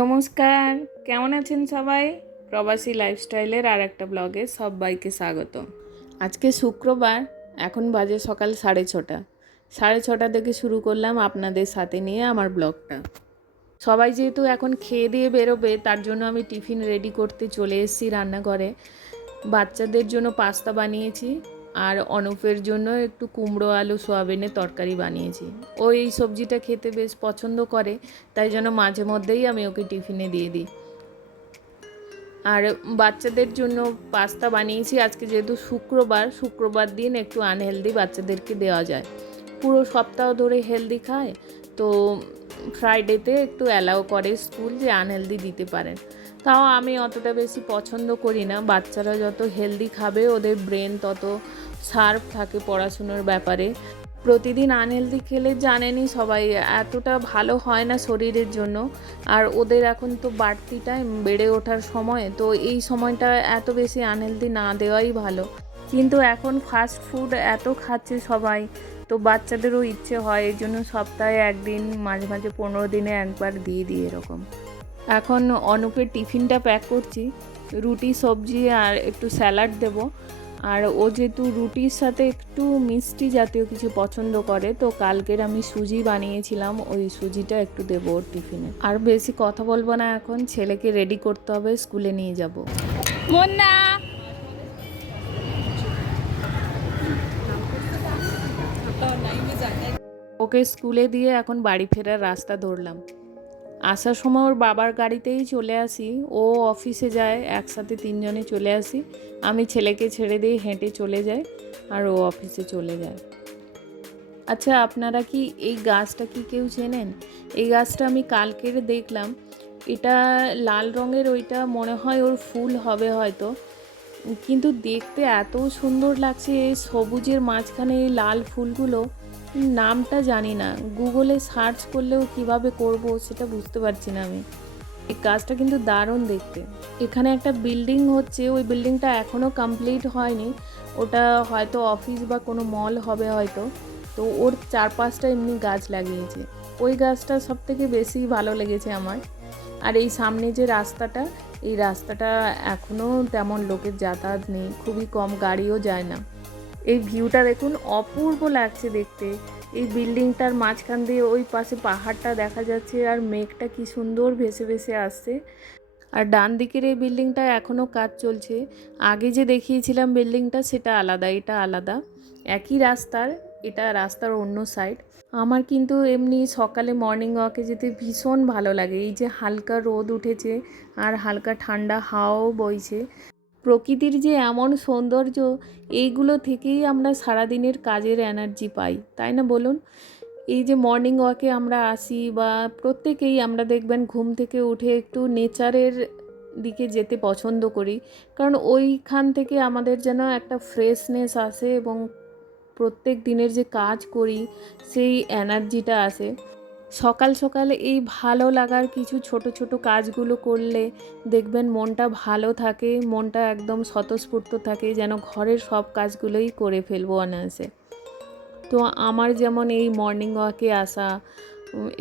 নমস্কার, কেমন আছেন সবাই? প্রবাসী লাইফস্টাইলের আর একটা ব্লগে সবাইকে স্বাগত। আজকে শুক্রবার, এখন বাজে সকাল 6:30। 6:30 থেকে শুরু করলাম আপনাদের সাথে নিয়ে আমার ব্লগটা। সবাই যেহেতু এখন খেয়ে দিয়ে বেরোবে, তার জন্য আমি টিফিন রেডি করতে চলে এসেছি রান্নাঘরে। বাচ্চাদের জন্য পাস্তা বানিয়েছি আর অনুপের জন্য একটু কুমড়ো আলু সোয়াবিনের তরকারি বানিয়েছি। ও এই সবজিটা খেতে বেশ পছন্দ করে, তাই জন্য মাঝে মধ্যেই আমি ওকে টিফিনে দিয়ে দিই। আর বাচ্চাদের জন্য পাস্তা বানিয়েছি আজকে, যেহেতু শুক্রবার দিন একটু আনহেলদি বাচ্চাদেরকে দেওয়া যায়। পুরো সপ্তাহ ধরে হেলদি খায়, তো ফ্রাইডেতে একটু অ্যালাউ করে স্কুল যে আনহেলদি দিতে পারেন। তাও আমি অতটা বেশি পছন্দ করি না। বাচ্চারা যত হেলদি খাবে ওদের ব্রেন তত শার্প থাকে পড়াশুনোর ব্যাপারে। প্রতিদিন আনহেলদি খেলে জানেনই সবাই এতটা ভালো হয় না শরীরের জন্য। আর ওদের এখন তো বাড়তি টাইম, বেড়ে ওঠার সময়, তো এই সময়টা এত বেশি আনহেলদি না দেওয়াই ভালো। কিন্তু এখন ফাস্ট ফুড এত খাচ্ছে সবাই, তো বাচ্চাদেরও ইচ্ছে হয়, এই জন্য সপ্তাহে একদিন, মাঝে মাঝে 15 দিনে একবার দিয়ে দিই এরকম। এখন অনুপের টিফিনটা প্যাক করছি, রুটি সবজি আর একটু স্যালাড দেব। আর ও যেহেতু রুটির সাথে একটু মিষ্টি জাতীয় কিছু পছন্দ করে, তো কালকের আমি সুজি বানিয়েছিলাম, ওই সুজিটা একটু দেবো ওর টিফিনে। আর বেশি কথা বলবো না, এখন ছেলেকে রেডি করতে হবে, স্কুলে নিয়ে যাব। মুন্না, ওকে স্কুলে দিয়ে এখন বাড়ি ফেরার রাস্তা ধরলাম। আসার সময় ওর বাবার গাড়িতেই চলে আসি, ও অফিসে যায়, একসাথে তিনজনে চলে আসি। আমি ছেলেকে ছেড়ে দিয়ে হেঁটে চলে যাই আর ও অফিসে চলে যায়। আচ্ছা, আপনারা কি এই গাছটা কি কেউ চেনেন? এই গাছটা আমি কালকের দেখলাম, এটা লাল রঙের, ওইটা মনে হয় ওর ফুল হবে হয়তো, কিন্তু দেখতে এত সুন্দর লাগছে। এই সবুজের মাঝখানে এই লাল ফুলগুলো, নামটা জানি না, গুগলে সার্চ করলেও কিভাবে করব সেটা বুঝতে পারছি না আমি। এই গাছটা কিন্তু দারুণ দেখতে। এখানে একটা বিল্ডিং হচ্ছে, ওই বিল্ডিংটা এখনও কমপ্লিট হয়নি, ওটা হয়তো অফিস বা কোনো মল হবে হয়তো। তো ওর চারপাশটা এমনি গাছ লাগিয়েছে, ওই গাছটা সবথেকে বেশি ভালো লেগেছে আমার। আর এই সামনে যে রাস্তাটা, এই রাস্তাটা এখনও তেমন লোকের যাতায়াত নেই, খুবই কম, গাড়িও যায় না। এই ভিউটা দেখুন, অপূর্ব লাগছে দেখতে। এই বিল্ডিংটার মাঝখান দিয়ে ওই পাশে পাহাড়টা দেখা যাচ্ছে, আর মেঘটা কি সুন্দর ভেসে ভেসে আসছে। আর ডান দিকের এই বিল্ডিংটা এখনও কাজ চলছে। আগে যে দেখিয়েছিলাম বিল্ডিংটা, সেটা আলাদা, এটা আলাদা। একই রাস্তার, এটা রাস্তার অন্য সাইড। আমার কিন্তু এমনি সকালে মর্নিং ওয়াকে যেতে ভীষণ ভালো লাগে। এই যে হালকা রোদ উঠেছে আর হালকা ঠান্ডা হাওয়াও বইছে, প্রকৃতির যে এমন সৌন্দর্য, এইগুলো থেকেই আমরা সারাদিনের কাজের এনার্জি পাই, তাই না বলুন? এই যে মর্নিং ওয়াকে আমরা আসি, বা প্রত্যেকেই আমরা দেখবেন ঘুম থেকে উঠে একটু নেচারের দিকে যেতে পছন্দ করি, কারণ ওইখান থেকে আমাদের যেন একটা ফ্রেশনেস আসে, এবং প্রত্যেক দিনের যে কাজ করি সেই এনার্জিটা আসে। সকাল সকালে এই ভালো লাগার কিছু ছোট ছোট কাজগুলো করলে দেখবেন মনটা ভালো থাকে, মনটা একদম স্বতঃস্ফূর্ত থাকে, যেন ঘরের সব কাজগুলোই করে ফেলবো অনায়াসে। তো আমার যেমন এই মর্নিং ওয়াকে আসা,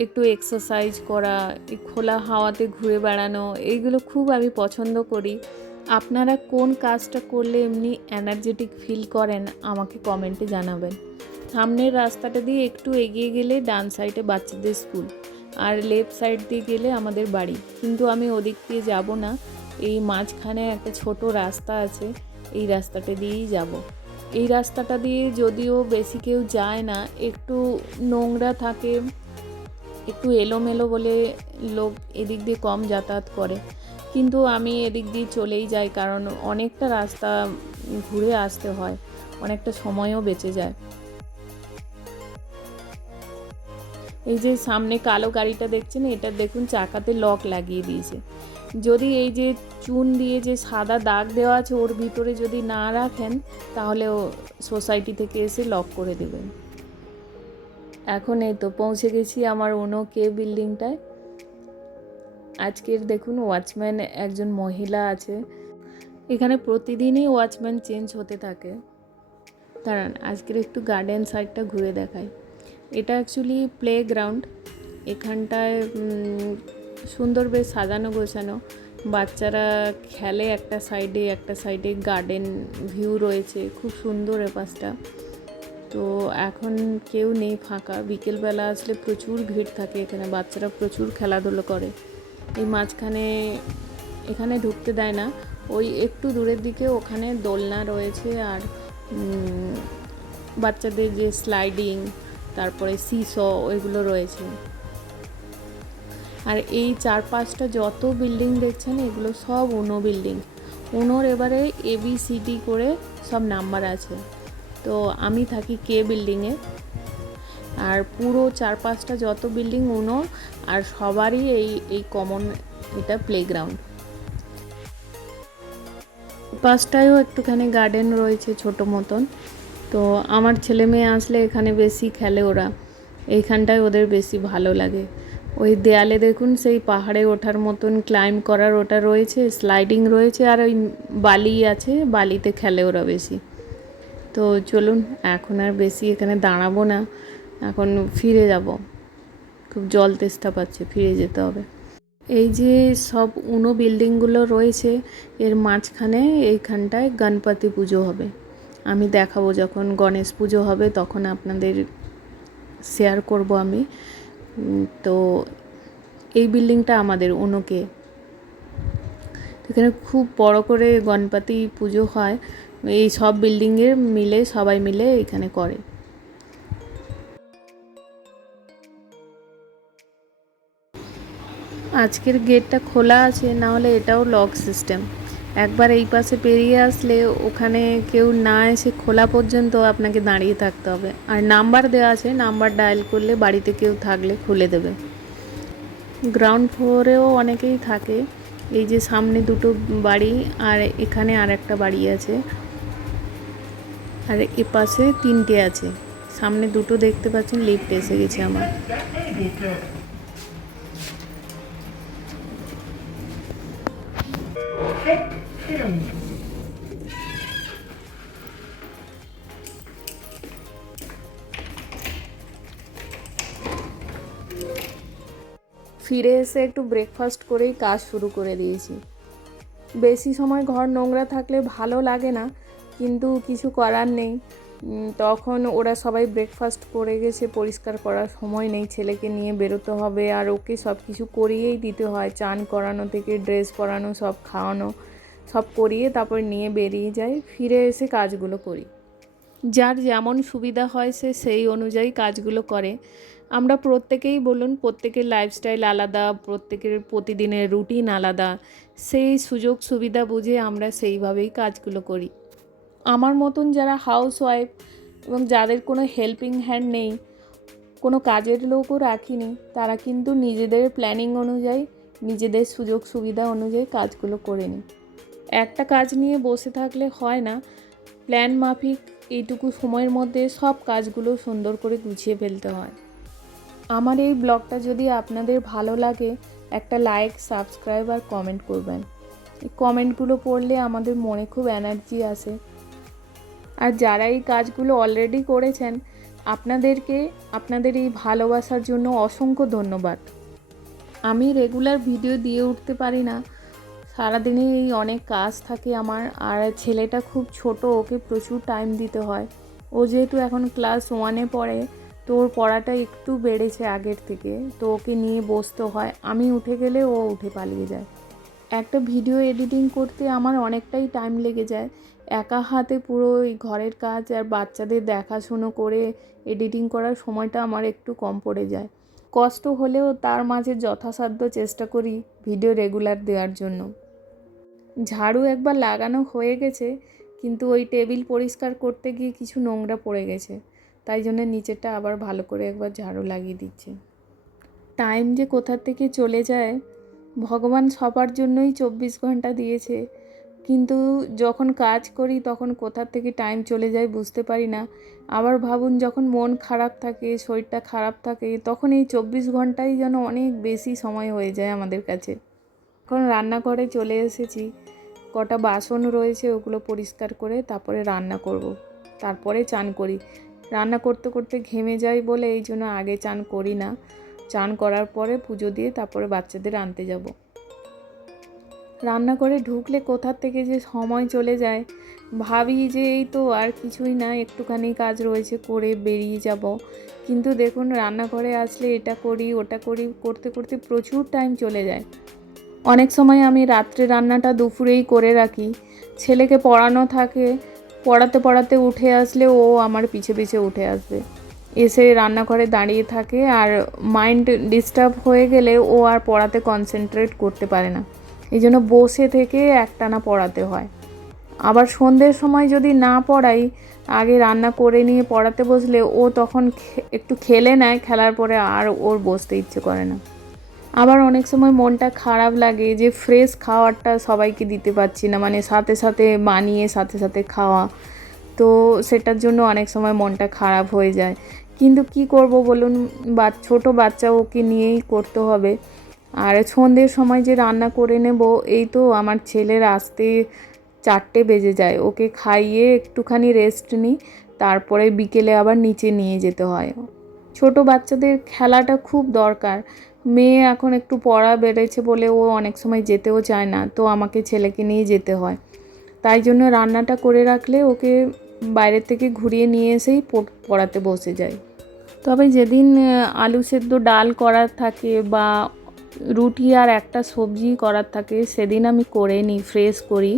একটু এক্সারসাইজ করা, এই খোলা হাওয়াতে ঘুরে বেড়ানো, এইগুলো খুব আমি পছন্দ করি। আপনারা কোন কাজটা করলে এমনি এনার্জেটিক ফিল করেন আমাকে কমেন্টে জানাবেন। সামনের রাস্তাটা দিয়ে একটু এগিয়ে গেলে ডান সাইডে বাচ্চাদের স্কুল, আর লেফট সাইড দিয়ে গেলে আমাদের বাড়ি, কিন্তু আমি ওদিক দিয়ে যাব না। এই মাঝখানে একটা ছোট রাস্তা আছে, এই রাস্তাটা দিয়েই যাব। এই রাস্তাটা দিয়ে যদিও বেশি কেউ যায় না, একটু নোংরা থাকে, একটু এলোমেলো বলে লোক এদিক দিয়ে কম যাতায়াত করে, কিন্তু আমি এদিক দিয়ে চলেই যাই, কারণ অনেকটা রাস্তা ঘুরে আসতে হয়, অনেকটা সময়ও বেঁচে যায়। এই যে সামনে কালো গাড়িটা দেখছেন, এটা দেখুন চাকাতে লক লাগিয়ে দিয়েছে। যদি এই যে চুন দিয়ে যে সাদা দাগ দেওয়া আছে ওর ভিতরে যদি না রাখেন, তাহলে ও সোসাইটি থেকে এসে লক করে দেবেন। এখন এই তো পৌঁছে গেছি আমার ওনো বিল্ডিংটায়। আজকের দেখুন ওয়াচম্যান একজন মহিলা আছে, এখানে প্রতিদিনই ওয়াচম্যান চেঞ্জ হতে থাকে। দাঁড়ান, আজকের একটু গার্ডেন সাইডটা ঘুরে দেখাই। এটা অ্যাকচুয়ালি প্লে গ্রাউন্ড, এখানটায় সুন্দর বেশ সাজানো গোছানো। বাচ্চারা খেলে একটা সাইডে গার্ডেন ভিউ রয়েছে, খুব সুন্দর এপাশটা। তো এখন কেউ নেই, ফাঁকা। বিকেলবেলা আসলে প্রচুর ভিড় থাকে এখানে, বাচ্চারা প্রচুর খেলাধুলো করে। এই মাঝখানে এখানে ঢুকতে দেয় না, ওই একটু দূরের দিকে ওখানে দোলনা রয়েছে, আর বাচ্চাদের যে স্লাইডিং, তারপরে সিস ওইগুলো রয়েছে। আর এই চারপাশটা যত বিল্ডিং দেখছেন এগুলো সব উনো বিল্ডিং। উনোর এবারে ABCD করে সব নাম্বার আছে। তো আমি থাকি কে বিল্ডিংয়ে। আর পুরো চারপাশটা যত বিল্ডিং উনো, আর সবারই এই কমন এটা প্লেগ্রাউন্ড। পাশটায়ও একটুখানি গার্ডেন রয়েছে ছোট মতন। তো আমার ছেলে মেয়ে আসলে এখানে বেশি খেলে ওরা, এইখানটায় ওদের বেশি ভালো লাগে। ওই দেয়ালে দেখুন সেই পাহাড়ে ওঠার মতন ক্লাইম্ব করার ওটা রয়েছে, স্লাইডিং রয়েছে, আর ওই বালি আছে, বালিতে খেলে ওরা বেশি। তো চলুন, এখন আর বেশি এখানে দাঁড়াবো না, এখন ফিরে যাব। খুব জল তেষ্টা পাচ্ছে, ফিরে যেতে হবে। এই যে সব উনো বিল্ডিংগুলো রয়েছে, এর মাঝখানে এইখানটায় গণপতি পুজো হবে। আমি দেখাবো যখন গণেশ পুজো হবে তখন আপনাদের শেয়ার করব আমি। তো এই বিল্ডিংটা আমাদের উনোকে, এখানে খুব বড় করে গণপতি পুজো হয়। এই সব বিল্ডিংয়ের মিলে সবাই মিলে এখানে করে। আজকের গেটটা খোলা আছে, না হলে এটাও লক সিস্টেম। একবার এই পাশে পেরিয়ে আসলে ওখানে কেউ না এসে খোলা পর্যন্ত আপনাকে দাঁড়িয়ে থাকতে হবে। আর নাম্বার দেওয়া আছে, নাম্বার ডায়াল করলে বাড়িতে কেউ থাকলে খুলে দেবে। গ্রাউন্ড ফ্লোরেও অনেকেই থাকে। এই যে সামনে দুটো বাড়ি, আর এখানে আর একটা বাড়ি আছে, আর এপাশে তিনটে আছে। সামনে দুটো দেখতে পাচ্ছেন, লিফট এসে গেছে আমার। ফিরে এসে একটু ব্রেকফাস্ট করেই কাজ শুরু করে দিয়েছি। বেশি সময় ঘর নোংরা থাকলে ভালো লাগে না, কিন্তু কিছু করার নেই। তখন ওরা সবাই ব্রেকফাস্ট করে গেছে, পরিষ্কার করার সময় নেই, ছেলেকে নিয়ে বেরোতে হবে, আর ওকে সব কিছু করিয়েই দিতে হয়। চান করানো থেকে ড্রেস পরানো, সব খাওয়ানো, সব করিয়ে তারপর নিয়ে বেরিয়ে যাই। ফিরে এসে কাজগুলো করি। যার যেমন সুবিধা হয় সে সেই অনুযায়ী কাজগুলো করে। আমরা প্রত্যেকেই বলুন, প্রত্যেকের লাইফস্টাইল আলাদা, প্রত্যেকের প্রতিদিনের রুটিন আলাদা, সেই সুযোগ সুবিধা বুঝে আমরা সেইভাবেই কাজগুলো করি। আমার মতন যারা হাউসওয়াইফ এবং যাদের কোনো হেল্পিং হ্যান্ড নেই, কোনো কাজের লোকও রাখিনি, তারা কিন্তু নিজেদের প্ল্যানিং অনুযায়ী, নিজেদের সুযোগ সুবিধা অনুযায়ী কাজগুলো করে নিই। একটা কাজ নিয়ে বসে থাকলে হয় না, প্ল্যান মাফিক এইটুকু সময়ের মধ্যে সব কাজগুলো সুন্দর করে গুছিয়ে ফেলতে হয়। আমার এই ব্লগটা যদি আপনাদের ভালো লাগে, একটা লাইক, সাবস্ক্রাইব আর কমেন্ট করবেন। এই কমেন্টগুলো পড়লে আমাদের মনে খুব এনার্জি আসে। আর যারা এই কাজগুলো অলরেডি করেছেন, আপনাদেরকে আপনাদের এই ভালোবাসার জন্য অসংখ্য ধন্যবাদ। আমি রেগুলার ভিডিও দিয়ে উঠতে পারি না, সারাদিনে এই অনেক কাজ থাকে আমার। আর ছেলেটা খুব ছোট, ওকে প্রচুর টাইম দিতে হয়। ও যেহেতু এখন ক্লাস 1-এ পড়ে, তো ওর পড়াটা একটু বেড়েছে আগের থেকে, তো ওকে নিয়ে বসতে হয়। আমি উঠে গেলে ও উঠে পালিয়ে যায়। একটা ভিডিও এডিটিং করতে আমার অনেকটাই টাইম লেগে যায়। একা হাতে পুরো এই ঘরের কাজ আর বাচ্চাদের দেখাশুনো করে এডিটিং করার সময়টা আমার একটু কম পড়ে যায়। কষ্ট হলেও তার মাঝে যথাসাধ্য চেষ্টা করি ভিডিও রেগুলার দেওয়ার জন্য। ঝাড়ু একবার লাগানো হয়ে গেছে, কিন্তু ওই টেবিল পরিষ্কার করতে গিয়ে কিছু নোংরা পড়ে গেছে, তাই জন্য নিচেরটা আবার ভালো করে একবার ঝাড়ু লাগিয়ে দিচ্ছে। টাইম যে কোথা থেকে চলে যায়, ভগবান সবার জন্যই 24 ঘন্টা দিয়েছে, কিন্তু যখন কাজ করি তখন কোথা থেকে টাইম চলে যায় বুঝতে পারি না। আবার ভাবুন, যখন মন খারাপ থাকে, শরীরটা খারাপ থাকে, তখন এই 24 ঘন্টাই যেন অনেক বেশি সময় হয়ে যায় আমাদের কাছে। এখন রান্নাঘরে চলে এসেছি, কটা বাসন রয়েছে, ওগুলো পরিষ্কার করে তারপরে রান্না করব। তারপরে চান করি। রান্না করতে করতে ঘেমে যাই বলে এই জন্য আগে চান করি না। চান করার পরে পুজো দিয়ে তারপরে বাচ্চাদের আনতে যাব। রান্নাঘরে ঢুকলে কোথার থেকে যে সময় চলে যায়, ভাবি যে এই তো আর কিছুই না, একটুখানি কাজ রয়েছে করে বেরিয়ে যাব, কিন্তু দেখুন রান্নাঘরে আসলে এটা করি ওটা করি করতে করতে প্রচুর টাইম চলে যায়। অনেক সময় আমি রাত্রে রান্নাটা দুপুরেই করে রাখি, ছেলেকে পড়ানো থাকে, পড়াতে পড়াতে উঠে আসলে ও আমার পিছে পিছে উঠে আসবে, এসে রান্নাঘরে দাঁড়িয়ে থাকে, আর মাইন্ড ডিস্টার্ব হয়ে গেলে ও আর পড়াতে কনসেন্ট্রেট করতে পারে না, এই জন্য বসে থেকে একটানা পড়াতে হয়। আবার সন্ধ্যের সময় যদি না পড়াই, আগে রান্না করে নিয়ে পড়াতে বসলে ও তখন একটু খেলে নেয়, খেলার পরে আর ওর বসতে ইচ্ছে করে না। আবার অনেক সময় মনটা খারাপ লাগে যে ফ্রেশ খাবারটা সবাইকে দিতে পারছি না, মানে সাথে সাথে বানিয়ে সাথে সাথে খাওয়া, তো সেটার জন্য অনেক সময় মনটা খারাপ হয়ে যায়। কিন্তু কি করব বলুন, ছোট বাচ্চা, ওকে নিয়েই করতে হবে। আর সন্ধ্যের সময় যে রান্না করে নেব, এই তো আমার ছেলের আসতে 4টে বেজে যায়, ওকে খাইয়ে একটুখানি রেস্ট নিই, তারপরে বিকেলে আবার নিচে নিয়ে যেতে হয়। ছোট বাচ্চাদের খেলাটা খুব দরকার। মেয়ে এখন একটু পড়া বেড়েছে বলে ও অনেক সময় যেতেও চায় না, তো আমাকে ছেলেকে নিয়ে যেতে হয়, তাই জন্য রান্নাটা করে রাখলে ওকে বাইরের থেকে ঘুরিয়ে নিয়ে এসেই পড়াতে বসে যাই। তবে যেদিন আলু সেদ্ধ ডাল করার থাকে বা রুটি আর একটা সবজি করার থাকে, সেদিন আমি করে নিই, ফ্রেশ করি,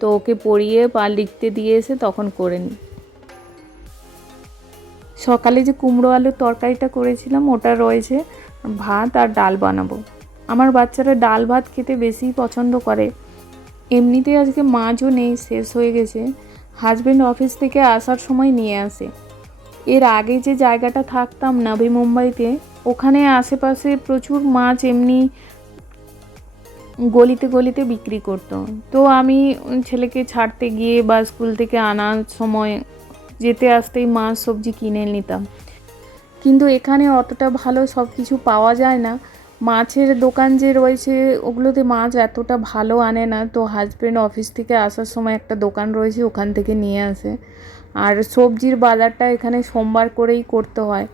তো ওকে পড়িয়ে বা লিখতে দিয়ে এসে তখন করে নিই। সকালে যে কুমড়ো আলুর তরকারিটা করেছিলাম ওটা রয়েছে, ভাত আর ডাল বানাবো। আমার বাচ্চারা ডাল ভাত খেতে বেশি পছন্দ করে। এমনিতে আজকে মাছও নেই, শেষ হয়ে গেছে, হাজব্যান্ড অফিস থেকে আসার সময় নিয়ে আসে। এর আগে যে জায়গাটা থাকতাম নবী মুম্বাইতে, ওখানে আশেপাশে প্রচুর মাছ এমনি গলিতে গলিতে বিক্রি করতো, তো আমি ছেলেকে ছাড়তে গিয়ে বা স্কুল থেকে আনার সময় যেতে আসতেই মাছ সবজি কিনে নিতাম। কিন্তু এখানে অতটা ভালো সব কিছু পাওয়া যায় না, মাছের দোকান যে রয়েছে ওগুলোতে মাছ এতটা ভালো আনে না, তো হাজব্যান্ড অফিস থেকে আসার সময় একটা দোকান রয়েছে ওখান থেকে নিয়ে আসে। আর সবজির বাজারটা এখানে সোমবার করেই করতে হয়,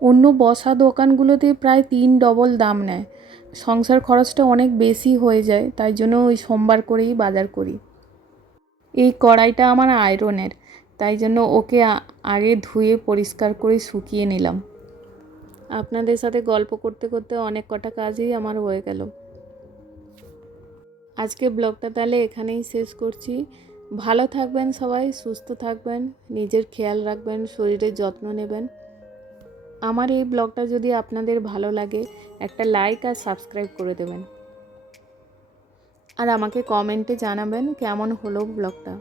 অন্য বসা দোকানগুলোতে প্রায় 3 ডবল দাম নেয়, সংসার খরচটা অনেক বেশি হয়ে যায়, তাই জন্য ওই সোমবার করেই বাজার করি। এই কড়াইটা আমার আয়রনের, তাই জন্য ওকে আগে ধুয়ে পরিষ্কার করে শুকিয়ে নিলাম। আপনাদের সাথে গল্প করতে করতে অনেক কটা কাজই আমার হয়ে গেল। আজকে ব্লগটা তাহলে এখানেই শেষ করছি। ভালো থাকবেন সবাই, সুস্থ থাকবেন, নিজের খেয়াল রাখবেন, শরীরের যত্ন নেবেন। আমার এই ব্লগটা যদি আপনাদের ভালো লাগে, একটা লাইক আর সাবস্ক্রাইব করে দেবেন, আর আমাকে কমেন্টে জানাবেন কেমন হলো ব্লগটা।